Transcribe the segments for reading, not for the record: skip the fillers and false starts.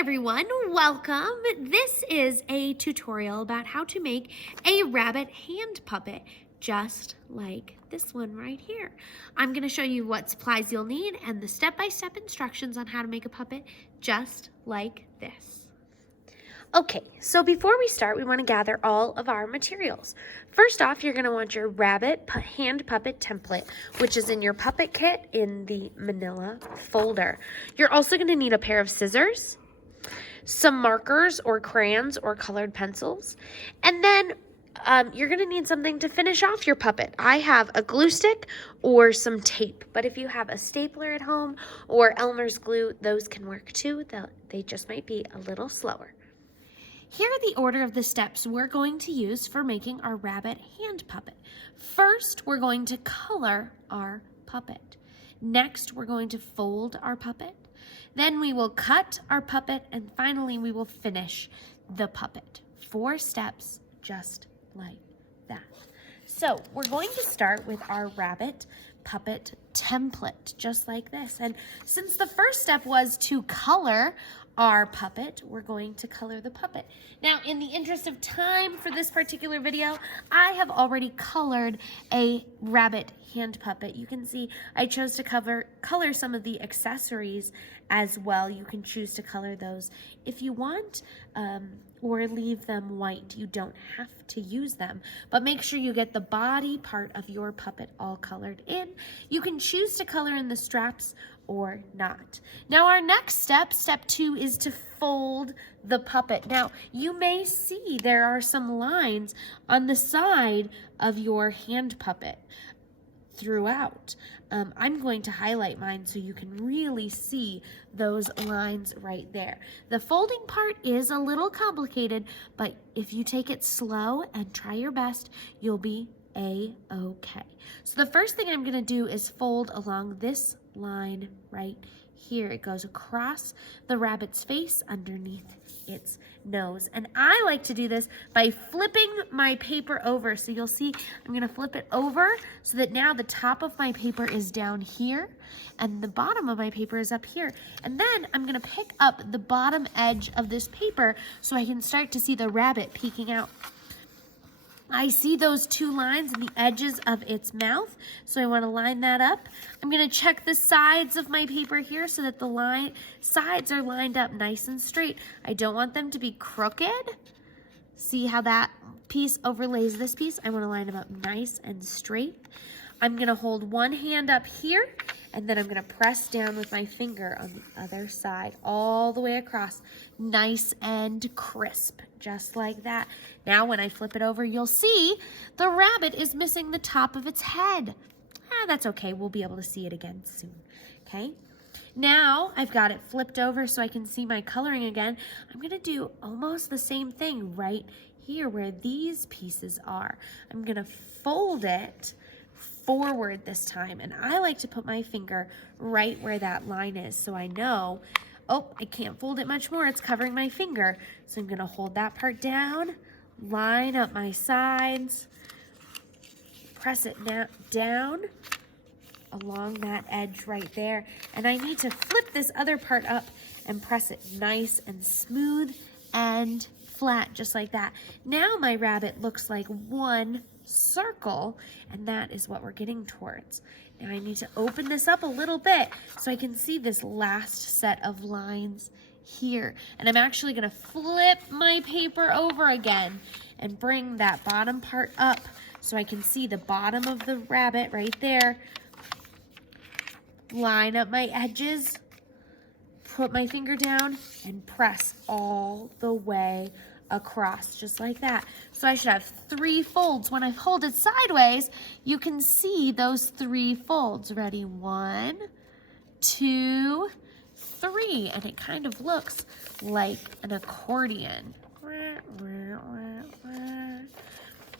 everyone, welcome. This is a tutorial about how to make a rabbit hand puppet just like this one right here. I'm going to show you what supplies you'll need and the step-by-step instructions on how to make a puppet just like this. Okay, so before we start, we want to gather all of our materials. First off, you're going to want your rabbit hand puppet template, which is in your puppet kit in the manila folder. You're also going to need a pair of scissors, some markers or crayons or colored pencils, and then you're going to need something to finish off your puppet. I have a glue stick or some tape, but if you have a stapler at home or Elmer's glue, those can work too. They just might be a little slower. Here are the order of the steps we're going to use for making our rabbit hand puppet. First, we're going to color our puppet. Next, we're going to fold our puppet. Then we will cut our puppet, and finally we will finish the puppet. 4 steps just like that. So we're going to start with our rabbit puppet template, just like this. And since the first step was to color our puppet, we're going to color the puppet. Now, in the interest of time for this particular video, I have already colored a rabbit hand puppet. You can see I chose to color some of the accessories as well. You can choose to color those if you want, or leave them white. You don't have to use them, but make sure you get the body part of your puppet all colored in. You can choose to color in the straps or not. Now our next step, step 2, is to fold the puppet. Now you may see there are some lines on the side of your hand puppet throughout. I'm going to highlight mine so you can really see those lines right there. The folding part is a little complicated, but if you take it slow and try your best, you'll be a-okay. So the first thing I'm going to do is fold along this line right here. It goes across the rabbit's face underneath its nose. And I like to do this by flipping my paper over. So you'll see I'm going to flip it over so that now the top of my paper is down here and the bottom of my paper is up here. And then I'm going to pick up the bottom edge of this paper so I can start to see the rabbit peeking out. I see those 2 lines in the edges of its mouth, so I want to line that up. I'm going to check the sides of my paper here so that the sides are lined up nice and straight. I don't want them to be crooked. See how that piece overlays this piece? I want to line them up nice and straight. I'm going to hold one hand up here, and then I'm going to press down with my finger on the other side all the way across, nice and crisp, just like that. Now when I flip it over, you'll see the rabbit is missing the top of its head. That's okay, we'll be able to see it again soon, okay? Now I've got it flipped over so I can see my coloring again. I'm going to do almost the same thing right here where these pieces are. I'm going to fold it forward this time, and I like to put my finger right where that line is so I know, oh, I can't fold it much more, it's covering my finger. So I'm going to hold that part down, line up my sides, press it down along that edge right there, and I need to flip this other part up and press it nice and smooth and flat, just like that. Now my rabbit looks like one circle, and that is what we're getting towards. Now I need to open this up a little bit so I can see this last set of lines here. And I'm actually going to flip my paper over again and bring that bottom part up so I can see the bottom of the rabbit right there. Line up my edges, put my finger down, and press all the way across, just like that. So I should have 3 folds. When I hold it sideways, you can see those 3 folds. Ready? 1, 2, 3. And it kind of looks like an accordion.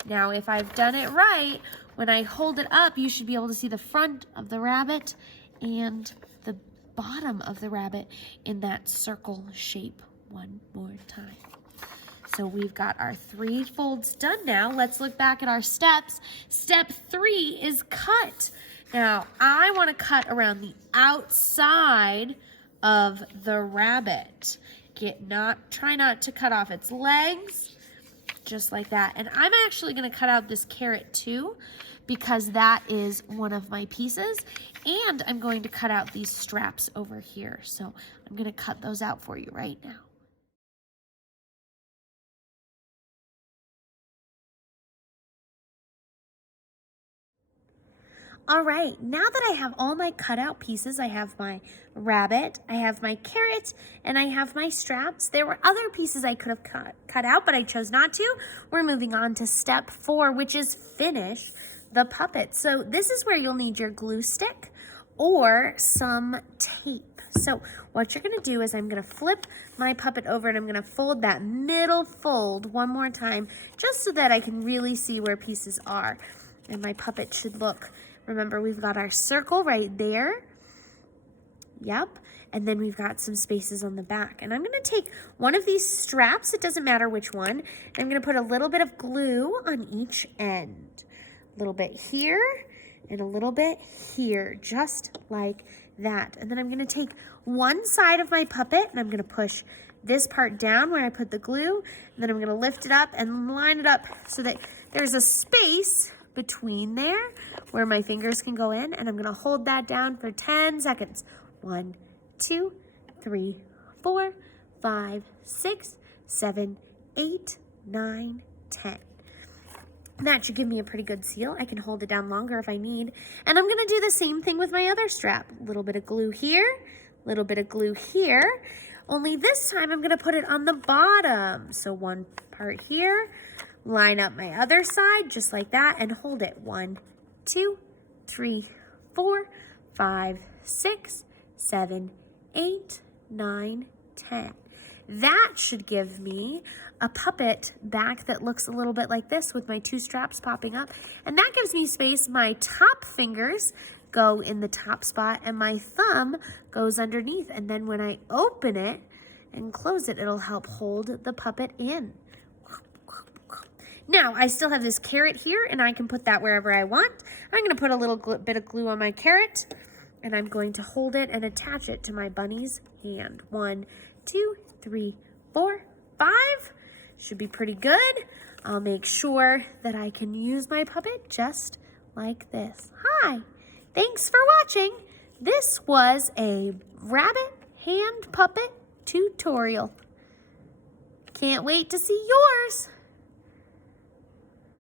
Now, if I've done it right, when I hold it up, you should be able to see the front of the rabbit and the bottom of the rabbit in that circle shape one more time. So we've got our 3 folds done now. Let's look back at our steps. Step 3 is cut. Now, I want to cut around the outside of the rabbit. Try not to cut off its legs, just like that. And I'm actually gonna cut out this carrot too, because that is one of my pieces. And I'm going to cut out these straps over here. So I'm gonna cut those out for you right now. All right, now that I have all my cutout pieces, I have my rabbit, I have my carrot, and I have my straps. There were other pieces I could have cut out, but I chose not to. We're moving on to step 4, which is finish the puppet. So this is where you'll need your glue stick or some tape. So what you're gonna do is I'm gonna flip my puppet over and I'm gonna fold that middle fold one more time, just so that I can really see where pieces are. And my puppet should look, remember, we've got our circle right there. Yep. And then we've got some spaces on the back. And I'm going to take one of these straps, it doesn't matter which one, and I'm going to put a little bit of glue on each end. A little bit here and a little bit here, just like that. And then I'm going to take one side of my puppet and I'm going to push this part down where I put the glue. And then I'm going to lift it up and line it up so that there's a space between there where my fingers can go in, and I'm gonna hold that down for 10 seconds. 1, 2, 3, 4, 5, 6, 7, 8, 9, 10. That should give me a pretty good seal. I can hold it down longer if I need. And I'm gonna do the same thing with my other strap. A little bit of glue here, a little bit of glue here. Only this time I'm gonna put it on the bottom. So one part here, line up my other side just like that and hold it. 1, 2, 3, 4, 5, 6, 7, 8, 9, 10. That should give me a puppet back that looks a little bit like this with my 2 straps popping up. And that gives me space. My top fingers go in the top spot and my thumb goes underneath. And then when I open it and close it, it'll help hold the puppet in. Now, I still have this carrot here, and I can put that wherever I want. I'm going to put a little bit of glue on my carrot, and I'm going to hold it and attach it to my bunny's hand. 1, 2, 3, 4, 5. Should be pretty good. I'll make sure that I can use my puppet just like this. Hi, thanks for watching. This was a rabbit hand puppet tutorial. Can't wait to see yours.